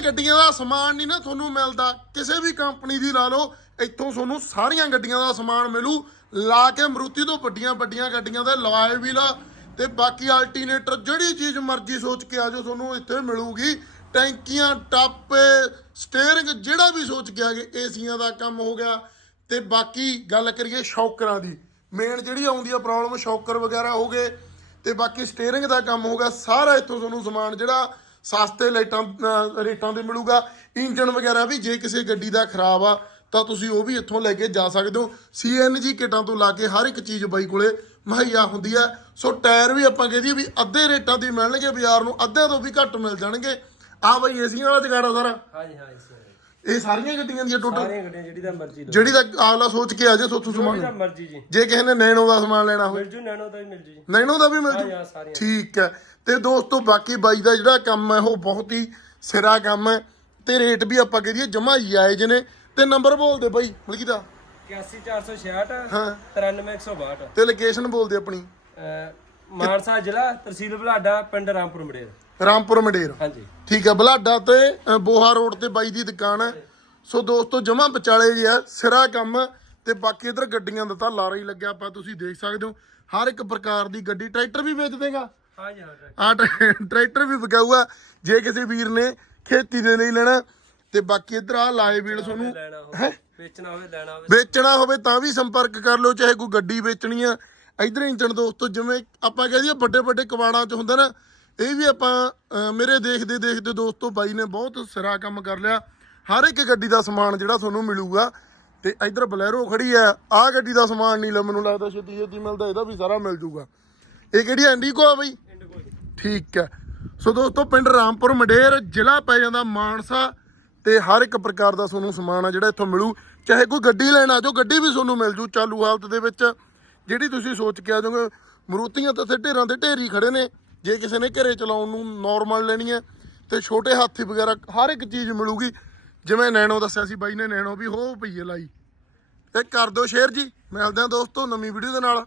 ਗੱਡੀਆਂ ਦਾ ਸਮਾਨ ਨਹੀਂ ਨਾ ਤੁਹਾਨੂੰ ਮਿਲਦਾ। ਕਿਸੇ ਵੀ ਕੰਪਨੀ ਦੀ ਲਾ ਲਓ, ਇੱਥੋਂ ਤੁਹਾਨੂੰ ਸਾਰੀਆਂ ਗੱਡੀਆਂ ਦਾ ਸਮਾਨ ਮਿਲੂ। ਲਾ ਕੇ ਮਰੂਤੀ ਤੋਂ ਵੱਡੀਆਂ ਵੱਡੀਆਂ ਗੱਡੀਆਂ ਦਾ ਲਵਾਏ ਵੀ ਲਾ ਤੇ ਬਾਕੀ ਅਲਟਰਨੇਟਰ ਜਿਹੜੀ ਚੀਜ਼ ਮਰਜ਼ੀ ਸੋਚ ਕੇ ਆਜੋ ਤੁਹਾਨੂੰ ਇੱਥੇ ਮਿਲੂਗੀ। ਟੈਂਕੀਆਂ, ਟਾਪੇ ਸਟੀਅਰਿੰਗ ਜਿਹੜਾ ਵੀ ਸੋਚ ਕੇ ਆਗੇ ਏਸੀਆਂ ਦਾ ਕੰਮ ਹੋ ਗਿਆ। ਤੇ ਬਾਕੀ ਗੱਲ ਕਰੀਏ ਸ਼ੌਕਰਾਂ ਦੀ। ਮੇਨ ਜਿਹੜੀ ਆਉਂਦੀ ਆ ਪ੍ਰੋਬਲਮ ਸ਼ੌਕਰ ਵਗੈਰਾ ਹੋ ਗਏ। ਤੇ ਬਾਕੀ ਸਟੀਅਰਿੰਗ ਦਾ ਕੰਮ ਹੋ ਗਿਆ। ਸਾਰਾ ਇੱਥੋਂ ਤੁਹਾਨੂੰ ਸਮਾਨ ਜਿਹੜਾ ਸਸਤੇ ਲਾਈਟਾਂ ਰੇਟਾਂ ਤੇ ਮਿਲੂਗਾ। ਇੰਜਨ ਵਗੈਰਾ ਵੀ ਜੇ ਕਿਸੇ ਗੱਡੀ ਦਾ ਖਰਾਬ ਆ, ਤਾਂ ਤੁਸੀਂ ਉਹ ਵੀ ਇੱਥੋਂ ਲੈ ਕੇ ਜਾ ਸਕਦੇ ਹੋ। ਸੀਐਨਜੀ ਕਿਟਾਂ ਤੋਂ ਲਾ ਕੇ ਹਰ ਇੱਕ ਚੀਜ਼ ਬਾਈ ਕੋਲੇ ਮੁਹੱਈਆ ਹੁੰਦੀ ਹੈ ਸੋ ਟਾਇਰ ਵੀ ਆਪਾਂ ਕਹਦੇ ਵੀ ਅੱਧੇ ਰੇਟਾਂ ਦੀ ਮਿਲਣਗੇ, ਬਾਜ਼ਾਰ ਨੂੰ ਅੱਧੇ ਤੋਂ ਵੀ ਘੱਟ ਮਿਲ ਜਾਣਗੇ। ਆ ਬਾਈ ਏਸੀਆਂ ਵਾਲਾ ਜਗਾੜਾ ਸਾਰਾ। ਹਾਂਜੀ ਹਾਂ ਇਹ ਸਾਰੀਆਂ ਗੱਡੀਆਂ ਦੀਆਂ ਟੋਟਲ ਸਾਰੀਆਂ ਗੱਡੀਆਂ ਜਿਹੜੀ ਦਾ ਮਰਜ਼ੀ ਲਓ। ਜਿਹੜੀ ਦਾ ਆਗਲਾ ਸੋਚ ਕੇ ਆ ਜਾ ਸੋਥੋਂ ਜਿਹੜੀ ਸਮਾਨ। ਦਾ ਮਰਜ਼ੀ ਜੀ। ਜੇ ਕਿਸੇ ਨੇ ਨੈਣੋ ਦਾ ਸਮਾਨ ਲੈਣਾ ਹੋਵੇ। ਮਿਲ ਜੂ ਨੈਣੋ ਦਾ ਵੀ ਮਿਲ ਜੂ ਜੀ। ਨੈਣੋ ਦਾ ਵੀ ਮਿਲ ਹਾਂ ਜੂ? ਹਾਂ ਸਾਰੀਆਂ। ਠੀਕ ਹੈ। ਤੇ ਦੋਸਤੋ ਬਾਕੀ ਬਾਈ ਦਾ ਜਿਹੜਾ ਕੰਮ ਹੈ ਉਹ ਬਹੁਤ ਹੀ ਸਿਰਾ ਕੰਮ ਹੈ। ਤੇ ਰੇਟ ਵੀ ਆਪਾਂ ਕਹਦੀਏ ਜਮਾ ਜਾਇਜ਼ ਨੇ। ਤੇ ਨੰਬਰ ਬੋਲਦੇ ਬਾਈ ਮਲਕੀ ਦਾ। 81466 ਹਾਂ। 93162 ਤੇ ਲੋਕੇਸ਼ਨ ਬੋਲਦੇ ਆਪਣੀ। ਅਹ ਮਾਨਸਾ ਜ਼ਿਲ੍ਹਾ ਤਹਿਸੀਲ ਬਲਾਡਾ ਪਿੰਡ ਰਾਮਪੁਰ ਮੜੇਰ ਰਾਮਪੁਰ ਮੰਡੇਰ। ਹਾਂਜੀ। ਠੀਕ ਹੈ ਬਲਾਡਾ ਤੇ ਅ, ਬੋਹਾ ਰੋਡ ਤੇ ਬਾਈ ਦੀ ਦੁਕਾਨ ਹੈ। ਸੋ ਦੋਸਤੋ ਜਮਾ ਵਿਚਾਲੇ ਜੀ ਆ ਸਿਰਾ ਕੰਮ ਤੇ ਬਾਕੀ ਇਧਰ ਗੱਡੀਆਂ ਦਾ ਤਾਂ ਲਾਰਾ ਹੀ ਲੱਗਿਆ ਆਪਾਂ ਤੁਸੀਂ ਦੇਖ ਸਕਦੇ ਹੋ। ਹਰ ਇੱਕ ਪ੍ਰਕਾਰ ਦੀ ਗੱਡੀ ਟਰੈਕਟਰ ਵੀ ਵੇਚ ਦੇਗਾ। ਹਾਂਜੀ ਹਾਂ ਆ ਟਰੈ- ਟਰੈਕਟਰ ਵੀ ਵਿਕਾਊਗਾ ਜੇ ਕਿਸੇ ਵੀਰ ਨੇ ਖੇਤੀ ਦੇ ਲਈ ਲੈਣਾ। ਤੇ ਬਾਕੀ ਇਧਰ ਆ ਲਾਏ ਵੀਲ ਤੁਹਾਨੂੰ ਲੈਣਾ ਹੋਵੇ। ਵੇਚਣਾ ਹੋਵੇ ਲੈਣਾ ਹੋਵੇ। ਵੇਚਣਾ ਹੋਵੇ ਤਾਂ ਵੀ ਸੰਪਰਕ ਕਰ ਲਓ ਚਾਹੇ ਕੋਈ ਗੱਡੀ ਵੇਚਣੀ ਆ ਇਧਰ ਇੰਜਣ ਦੋਸਤੋ, ਜਿਵੇਂ ਆਪਾਂ ਕਹਿ ਦਈਏ ਵੱਡੇ ਵੱਡੇ ਕਵਾੜਾਂ 'ਚ ਹੁੰਦਾ ਨਾ, ਇਹ ਵੀ ਆਪਾਂ ਮੇਰੇ ਦੇਖਦੇ ਦੇਖਦੇ ਦੋਸਤੋ ਬਾਈ ਨੇ ਬਹੁਤ ਸਿਰਾ ਕੰਮ ਕਰ ਲਿਆ। ਹਰ ਇੱਕ ਗੱਡੀ ਦਾ ਸਮਾਨ ਜਿਹੜਾ ਤੁਹਾਨੂੰ ਮਿਲੂਗਾ। ਤੇ ਇਧਰ ਬਲੈਰੋ ਖੜੀ ਆ ਆਹ ਗੱਡੀ ਦਾ ਸਮਾਨ ਨਹੀਂ ਲ ਮੈਨੂੰ ਲੱਗਦਾ ਛੇਤੀ ਛੇਤੀ ਮਿਲਦਾ, ਇਹਦਾ ਵੀ ਸਾਰਾ ਮਿਲ ਜੂਗਾ। ਇਹ ਕਿਹੜੀ ਐਂਡੀਕੋ ਆ ਬਾਈ? ਠੀਕ ਹੈ। ਸੋ ਦੋਸਤੋ, ਪਿੰਡ ਰਾਮਪੁਰ, ਮੰਡੇਰ, ਜ਼ਿਲ੍ਹਾ ਪੈ ਜਾਂਦਾ ਮਾਨਸਾ। ਤੇ ਹਰ ਇੱਕ ਪ੍ਰਕਾਰ ਦਾ ਤੁਹਾਨੂੰ ਸਮਾਨ ਆ ਜਿਹੜਾ ਇੱਥੋਂ ਮਿਲੂ। ਚਾਹੇ ਕੋਈ ਗੱਡੀ ਲੈਣ ਆ ਜਾਓ, ਗੱਡੀ ਵੀ ਤੁਹਾਨੂੰ ਮਿਲ ਜੂ, ਚਾਲੂ ਹਾਲਤ ਦੇ ਵਿੱਚ। ਜਿਹੜੀ ਤੁਸੀਂ ਸੋਚ ਕੇ ਆ ਜਾਓਗੇ, ਮਰੂਤੀਆਂ ਤਾਂ ਇੱਥੇ ਢੇਰਾਂ ਤੇ ਢੇਰੀ ਖੜੇ ਨੇ। ਜੇ ਕਿਸੇ ਨੇ ਘਰੇ ਚਲਾਉਣ ਨੂੰ ਨਾਰਮਲ ਲੈਣੀ ਹੈ, ਤੇ ਛੋਟੇ ਹਾਥੀ ਵਗੈਰਾ, ਹਰ ਇੱਕ ਚੀਜ਼ ਮਿਲੂਗੀ। ਜਿਵੇਂ ਨੈਣੋ ਦੱਸਿਆ ਸੀ ਬਾਈ ਨੇ, ਨੈਣੋ ਵੀ ਹੋ ਪਈ ਹੈ ਲਾਈ। ਤੇ ਕਰ ਦਿਓ ਸ਼ੇਅਰ ਜੀ। ਮਿਲਦੇ ਹਾਂ ਦੋਸਤੋ ਨਵੀਂ ਵੀਡੀਓ ਦੇ ਨਾਲ।